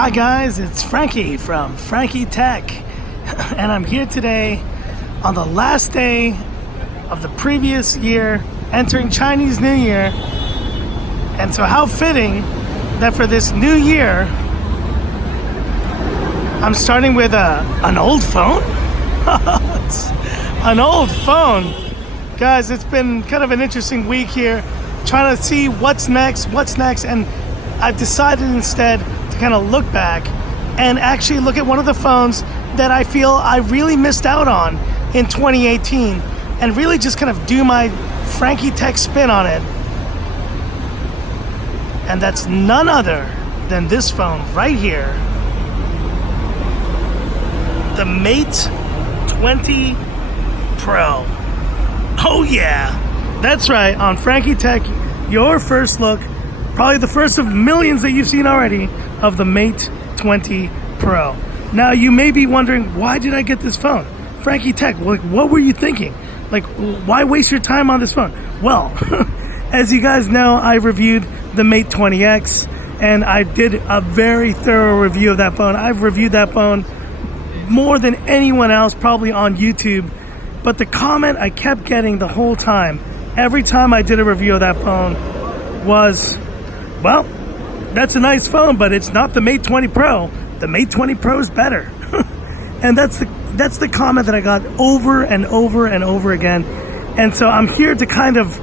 Hi guys, it's Frankie from Frankie Tech, and I'm here today on the last day of the previous year, entering Chinese New Year. And so how fitting that for this new year, I'm starting with an old phone. An old phone. Guys, it's been kind of an interesting week here, trying to see what's next, and I've decided instead to kind of look back and actually look at one of the phones that I feel I really missed out on in 2018 and really just kind of do my Frankie Tech spin on it. And that's none other than this phone right here, the Mate 20 Pro. Oh yeah, that's right, on Frankie Tech, your first look, probably the first of millions that you've seen already, of the Mate 20 Pro. Now you may be wondering, why did I get this phone? Frankie Tech, like, what were you thinking? Like, why waste your time on this phone? Well, as you guys know, I reviewed the Mate 20X, and I did a very thorough review of that phone. I've reviewed that phone more than anyone else, probably on YouTube. But the comment I kept getting the whole time, every time I did a review of that phone, was, well, that's a nice phone, but it's not the Mate 20 Pro. The Mate 20 Pro is better. And that's the comment that I got over and over and over again. And so I'm here to kind of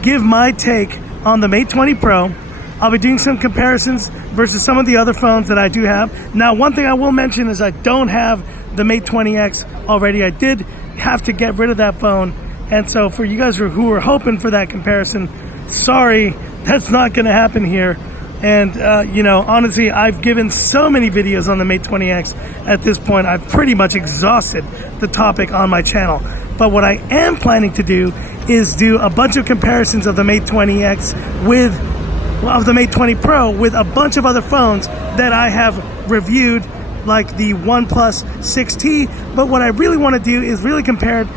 give my take on the Mate 20 Pro. I'll be doing some comparisons versus some of the other phones that I do have. Now, one thing I will mention is I don't have the Mate 20X already. I did have to get rid of that phone. And so for you guys who were hoping for that comparison, sorry, that's not going to happen here. And, honestly, I've given so many videos on the Mate 20X at this point. I've pretty much exhausted the topic on my channel. But what I am planning to do is do a bunch of comparisons of the Mate 20X of the Mate 20 Pro with a bunch of other phones that I have reviewed, like the OnePlus 6T. But what I really want to do is really compare it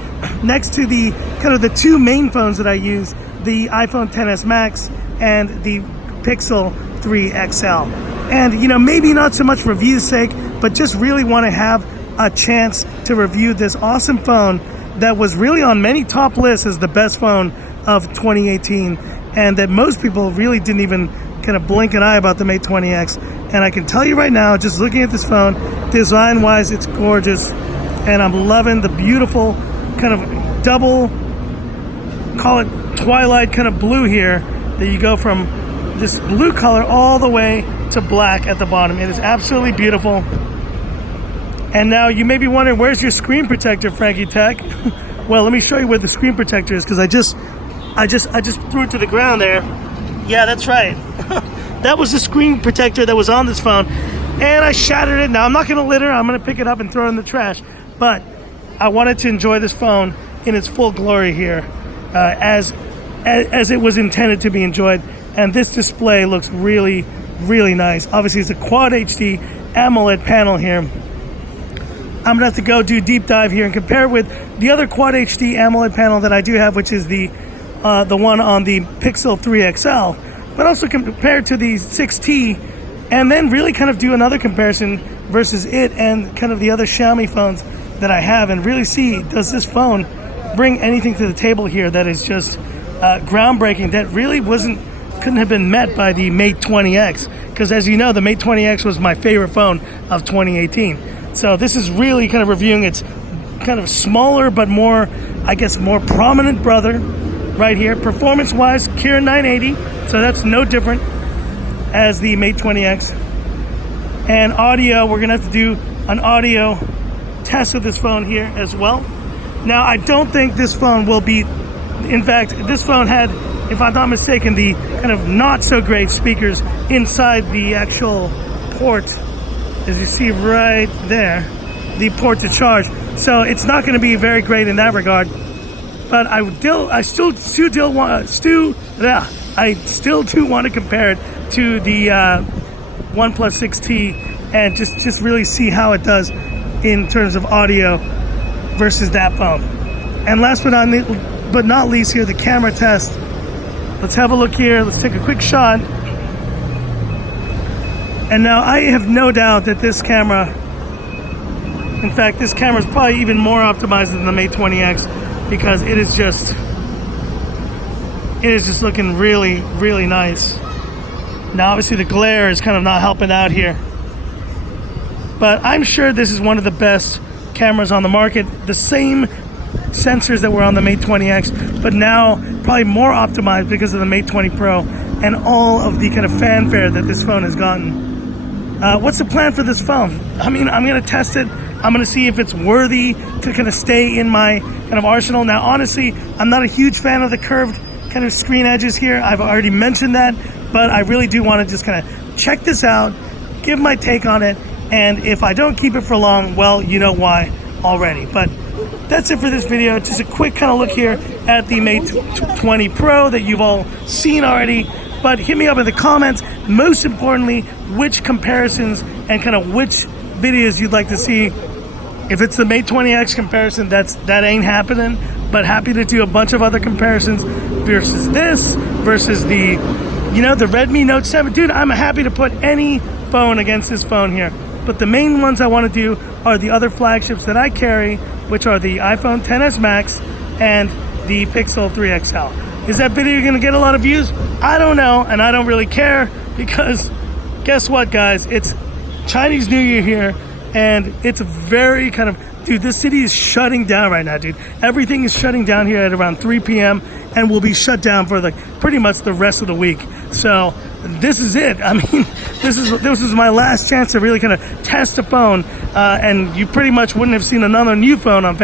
next to the kind of the two main phones that I use, the iPhone XS Max and the Pixel 3 XL. And, maybe not so much for review's sake, but just really want to have a chance to review this awesome phone that was really on many top lists as the best phone of 2018, and that most people really didn't even kind of blink an eye about the Mate 20X. And I can tell you right now, just looking at this phone, design-wise, it's gorgeous, and I'm loving the beautiful kind of double, call it twilight kind of blue here, that you go from this blue color all the way to black at the bottom. It is absolutely beautiful. And now you may be wondering, where's your screen protector, Frankie Tech? Well, let me show you where the screen protector is, because I just threw it to the ground there. Yeah, that's right. That was the screen protector that was on this phone, and I shattered it. Now I'm not gonna litter, I'm gonna pick it up and throw it in the trash. But I wanted to enjoy this phone in its full glory here, as it was intended to be enjoyed. And this display looks really, really nice. Obviously, it's a Quad HD AMOLED panel here. I'm gonna have to go do a deep dive here and compare it with the other Quad HD AMOLED panel that I do have, which is the one on the Pixel 3 XL, but also compare it to the 6T, and then really kind of do another comparison versus it and kind of the other Xiaomi phones that I have, and really see, does this phone bring anything to the table here that is just groundbreaking, that really couldn't have been met by the Mate 20X, because as you know, the Mate 20X was my favorite phone of 2018. So this is really kind of reviewing its kind of smaller but more, I guess, more prominent brother right here. Performance-wise, Kirin 980, so that's no different as the Mate 20X. And audio, we're gonna have to do an audio test of this phone here as well. Now, I don't think this phone will be, in fact, this phone had, if I'm not mistaken, the kind of not so great speakers inside the actual port, as you see right there, the port to charge. So it's not going to be very great in that regard. But I still do want to compare it to the OnePlus 6T and just really see how it does in terms of audio versus that phone. And last but not least here, the camera test. Let's have a look here. Let's take a quick shot. And now I have no doubt that this camera, in fact, this camera is probably even more optimized than the Mate 20X, because it is just looking really, really nice. Now, obviously, the glare is kind of not helping out here, but I'm sure this is one of the best cameras on the market. The same sensors that were on the Mate 20X, but now probably more optimized because of the Mate 20 Pro and all of the kind of fanfare that this phone has gotten. What's the plan for this phone? I mean, I'm going to test it. I'm going to see if it's worthy to kind of stay in my kind of arsenal. Now, honestly, I'm not a huge fan of the curved kind of screen edges here. I've already mentioned that, but I really do want to just kind of check this out, give my take on it, and if I don't keep it for long, well, you know why already. But that's it for this video. Just a quick kind of look here at the Mate 20 Pro that you've all seen already. But hit me up in the comments, most importantly, which comparisons and kind of which videos you'd like to see. If it's the Mate 20X comparison, that ain't happening, but happy to do a bunch of other comparisons versus this, versus the Redmi Note 7. Dude, I'm happy to put any phone against this phone here. But the main ones I want to do are the other flagships that I carry, which are the iPhone XS Max and the Pixel 3 XL. Is that video going to get a lot of views? I don't know, and I don't really care, because guess what, guys? It's Chinese New Year here, and it's very kind of, dude, this city is shutting down right now, dude. Everything is shutting down here at around 3 p.m. and will be shut down for pretty much the rest of the week. So this is it. I mean, this is my last chance to really kind of test a phone, and you pretty much wouldn't have seen another new phone on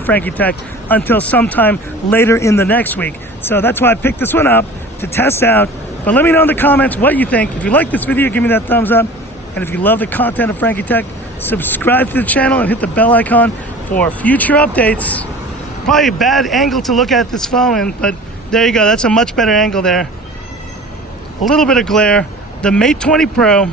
Frankie Tech until sometime later in the next week. So that's why I picked this one up to test out. But let me know in the comments what you think. If you like this video, give me that thumbs up. And if you love the content of Frankie Tech, subscribe to the channel and hit the bell icon for future updates. Probably a bad angle to look at this phone in, but there you go. That's a much better angle there. A little bit of glare. The Mate 20 Pro.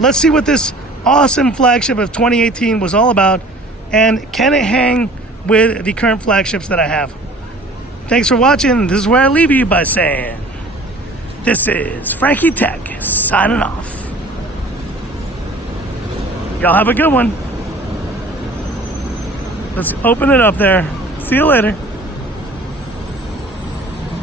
Let's see what this awesome flagship of 2018 was all about, and can it hang with the current flagships that I have? Thanks for watching. This is where I leave you by saying, this is Frankie Tech signing off. Y'all have a good one. Let's open it up there. See you later.